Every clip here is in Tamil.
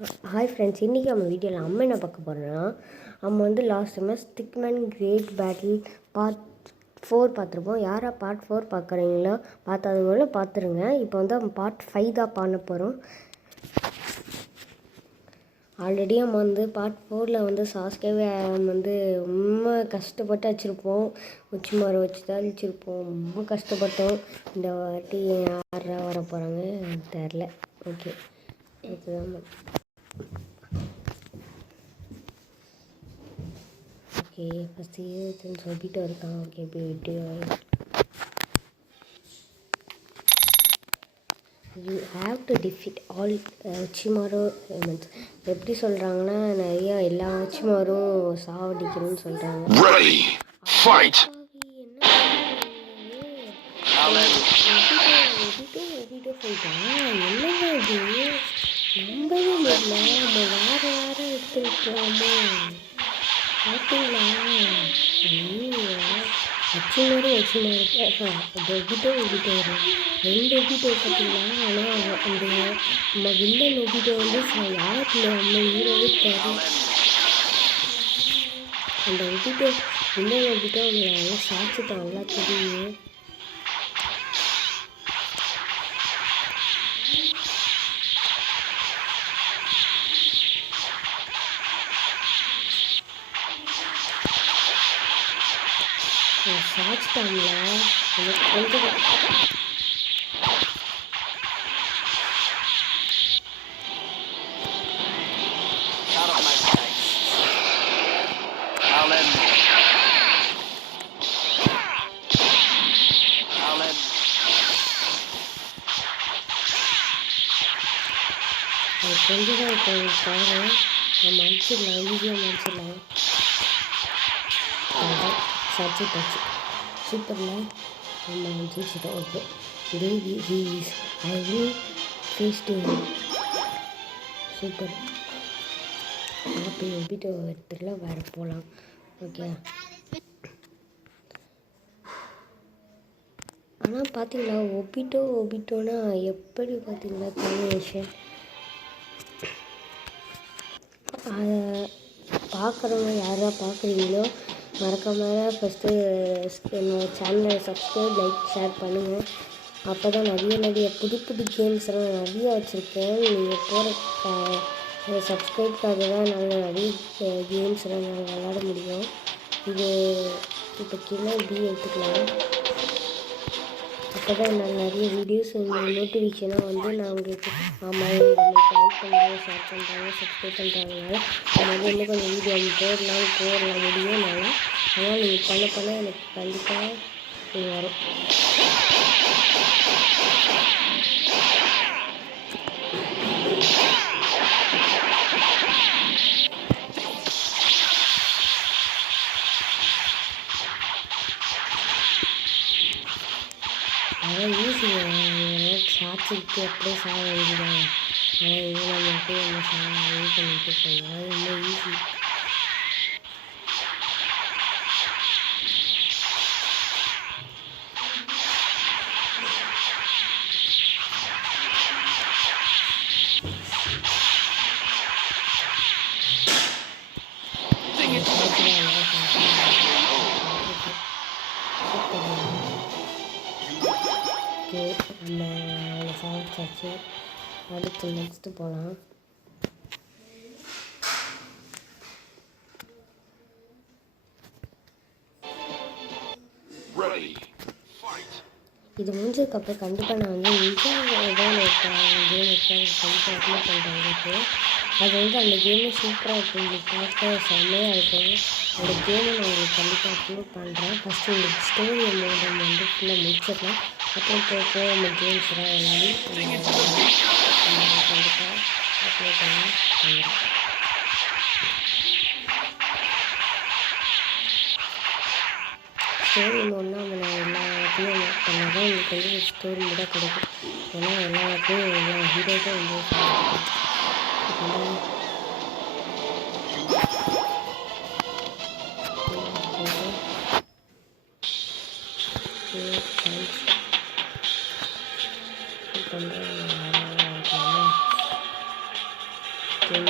ஹாய் ஃப்ரெண்ட்ஸ், இன்றைக்கி நம்ம வீடியோவில் நம்ம என்ன பார்க்க போகிறோன்னா, நம்ம வந்து last time stickman great battle part 4 பார்த்துருப்போம். யாராக பார்ட் 4 பார்க்குறீங்களோ பார்த்தாதவங்கள பார்த்துருங்க. இப்போ வந்து நம்ம பார்ட் 5 தான் பண்ண போகிறோம். ஆல்ரெடி நம்ம வந்து பார்ட் 4ல் வந்து சாஸ்கேவே வந்து ரொம்ப கஷ்டப்பட்டு வச்சுருப்போம். உச்சி மரம் வச்சு தான் வச்சுருப்போம். ரொம்ப கஷ்டப்பட்டோம். இந்த வாட்டி யாராக வர போகிறாங்க தெரில. ஓகே, இதுதான் ஓகே. ஃபஸ்ட்டு சொல்லிட்டு இருக்கான். ஓகே, போயிட்டு you have to defeat all உச்சிமாரோ மீன்ஸ் எப்படி சொல்கிறாங்கன்னா, நிறையா எல்லா உச்சிமாரும் சாவடிக்கணும்னு சொல்கிறாங்க. என்னங்க இது நம்பவே முடியல. நம்ம வேறு எடுத்துருக்கலாமா? பார்த்தீங்களா? எபிட்டோ வரும் 2 எபிட்டோ பார்த்தீங்களா? ஆனால் அந்த நம்ம வில்லன் எபிட்டோ வந்து யாருக்கு நம்ம ஹீரோவே தரும். அந்த எபிட்டோ வில்லன் எபிட்டோ அவங்க நல்லா சாப்பிட்டுட்டான். நல்லா தெரியும். சாப்பிட்டாங்களா? எனக்கு கொஞ்சம் கொஞ்சம் தான் இப்போ பாரு. நம்ம அடிச்சிடலாம், ஈஸியாக அடிச்சிடலாம். சாப்பிட்டாச்சு. சூப்பரில் நம்ம ஜெயிச்சிட்டோம். Okay, I will face to super. அப்போ வீட்டை எடுத்துல வேறு போகலாம். ஓகே, ஆனால் பார்த்தீங்களா ஒபிட்டோன்னா எப்படி பார்த்தீங்களா காம்பினேஷன். அதை பார்க்குறவங்க யாராக பார்க்குறீங்களோ மறக்காமல் ஃபஸ்ட்டு என்னோடய சேனலை சப்ஸ்கிரைப், லைக், ஷேர் பண்ணுங்கள். அப்போ தான் நிறைய புது கேம்ஸ்லாம் நிறைய வச்சுருக்கேன். நீங்கள் போகிற சப்ஸ்கிரைப்காக தான் நாங்கள் நிறைய கேம்ஸ்லாம் நாங்கள் விளாட முடியும். இது இப்போ கீழே இப்படி எடுத்துக்கலாம். அப்போ தான் நான் நிறைய வீடியோஸ் நோட்டிஃபிகேஷனாக வந்து நான் உங்களுக்கு ஆமாம் லைக் பண்ணுறாங்க, ஷேர் பண்ணுறாங்க, சப்ஸ்கிரைப் பண்ணுறாங்கனால நம்ம வந்து இன்னும் கொஞ்சம் வீடியோ போடலாம் முடியும். அதனால் நீங்கள் பண்ண எனக்கு கண்டிப்பாக இது வரும். அதான் ஈஸிங்க. சாப்பிட்டு அப்படியே சாக வேண்டியதான். ஆனால் இது நம்ம அப்படியே நம்ம இது பண்ணிட்டு போங்க. அது ரொம்ப ஈஸி. ஓகே, நம்ம சாப்பிட்டாச்சு. அடுத்து நெக்ஸ்ட்டு போகலாம். இது முடிஞ்சதுக்கப்புறம் கண்டிப்பாக நான் வந்து கேம் கண்டிப்பாக அப்லோட் பண்ணுறேன். அது வந்து அந்த கேமு சூப்பராக இருக்கும். உங்களுக்கு பார்க்க செம்மையாக இருக்கும். அந்த கேமை நான் உங்களுக்கு கண்டிப்பாக அப்லோட் பண்ணுறேன். ஃபஸ்ட்டு இந்த ஸ்டோரி மோடம் வந்து ஃபுல்லாக முடிச்சிடலாம். அப்புறம் போக நம்ம கேம்ஸ்லாம் விளாடி கண்டிப்பாக அப்லோட் பண்ணி ஸ்டோரி மோட்னா நம்ம எல்லாத்தையும் பண்ணால் தான் உங்களுக்கு வந்து ஸ்டோரி மோட கிடைக்கும். ஏன்னா எல்லாத்தையும் எல்லா ஹீரோஸும் வந்து ஓகே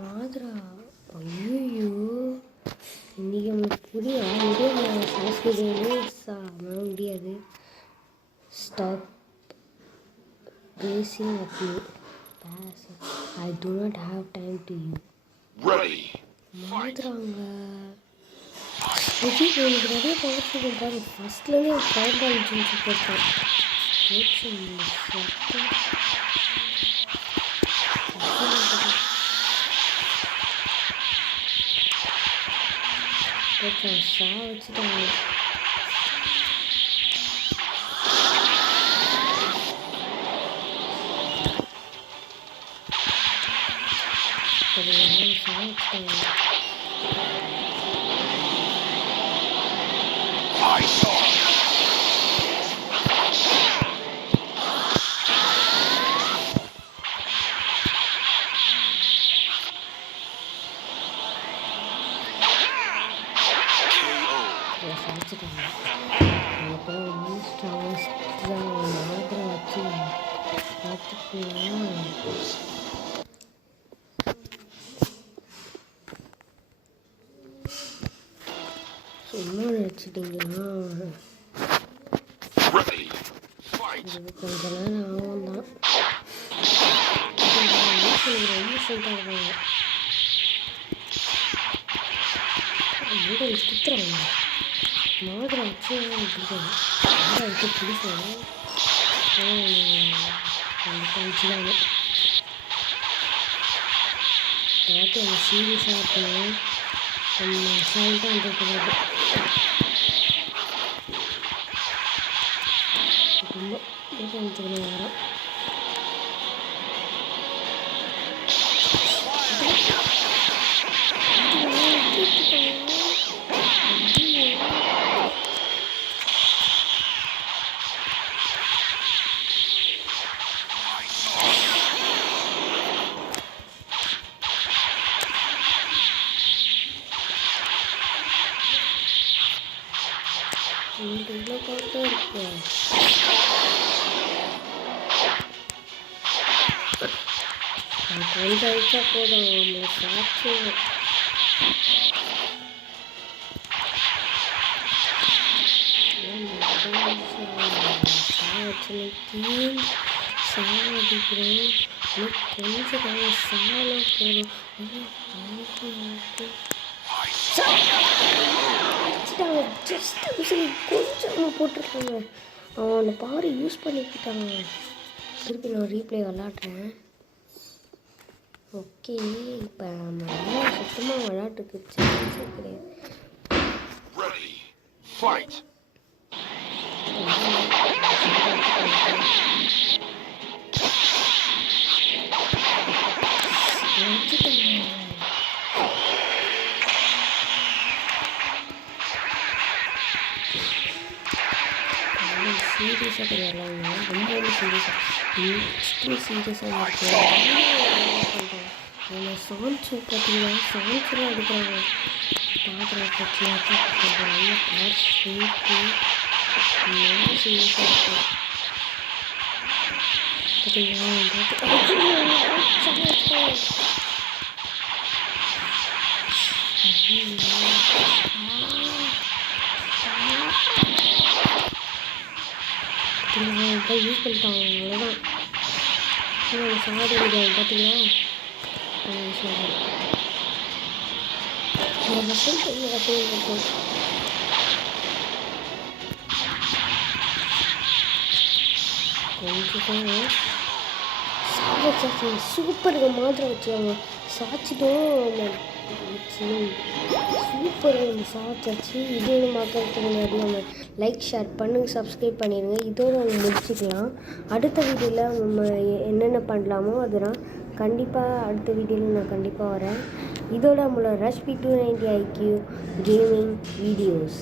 மாத்ரா ஐயோ இன்னைக்கு நம்மளுக்கு புரிய முடியாது. Stop racing at me. I do not have time to you. மாத்ராங்க எனக்கு நிறைய பவர்ஸ் பண்ணுறாங்க. ஃபஸ்ட்லேருந்து பவர் பால் ஜெயிச்சு போட்டேன். வச்சுட்டாங்க. சும்மா வச்சுட்டிங்கன்னா கொஞ்ச நேரம் ஆகும் தான். ரொம்ப சொல்லிட்டாங்க குத்துறாங்க. மாதுளை வச்சு பிடிக்கும். மாதுளை வச்சு பிடிக்கும். வச்சுதாங்க பார்த்து அவங்க சீரியஸாக இருக்கணும். நம்ம அசால்ட்டாக இருக்கக்கூடாது. ரொம்ப வச்சுக்கணும் யாரும். இவ்வளோ பார்த்து இருக்கு. கொஞ்சம் அழிச்சா போதும் நம்மளை சாப்பிட்டு சாதிக்கிறோம். கொஞ்சம் சாலை போதும். கொஞ்சம் போட்டிருக்காங்க. அவன் அந்த பவரை யூஸ் பண்ணிக்கிட்டாங்க. திருப்பி நான் ரீப்ளே விளாட்றேன். ஓகே இப்போ நம்ம சுத்தமாக விளையாட்டுக்கு சான்ஸே கிடையாது. சீரியஸாக கிடையாது. ரொம்ப சீரியஸாக எக்ஸ்ட்ரீம் சீரியஸாக இருக்குது. அவங்க சாங்ஸ் பார்த்தீங்கன்னா சாங்ஸ்லாம் எடுக்கிறாங்க. பார்க்குற பிரச்சனையாக நல்ல பவர் ஸ்ட்ரீட்டு ரொம்ப சீரியஸாக இருக்குது. பார்த்தீங்களா யூஸ் பண்ணிட்டாங்க. அவ்வளோதான் சாடி பார்த்தீங்களா சொல்கிறேன். கொஞ்சம் சாச்சாச்சு சூப்பருக்கு மாத்திரை வச்சுக்காங்க. சாச்சிட்டும் சூப்பர் சாச்சாச்சு. இதோட மாத்திரத்துக்கு முன்னாடி நம்ம லைக் ஷேர் பண்ணுங்க, சப்ஸ்கிரைப் பண்ணிடுங்க. இதோடு நம்ம முடிச்சுக்கலாம். அடுத்த வீடியோவில் நம்ம என்னென்ன பண்ணலாமோ அதெல்லாம் கண்டிப்பாக அடுத்த வீடியோவில் நான் கண்டிப்பாக வரேன். இதோட நம்மளோட ரஷ்பி 290 IQ கேமிங் வீடியோஸ்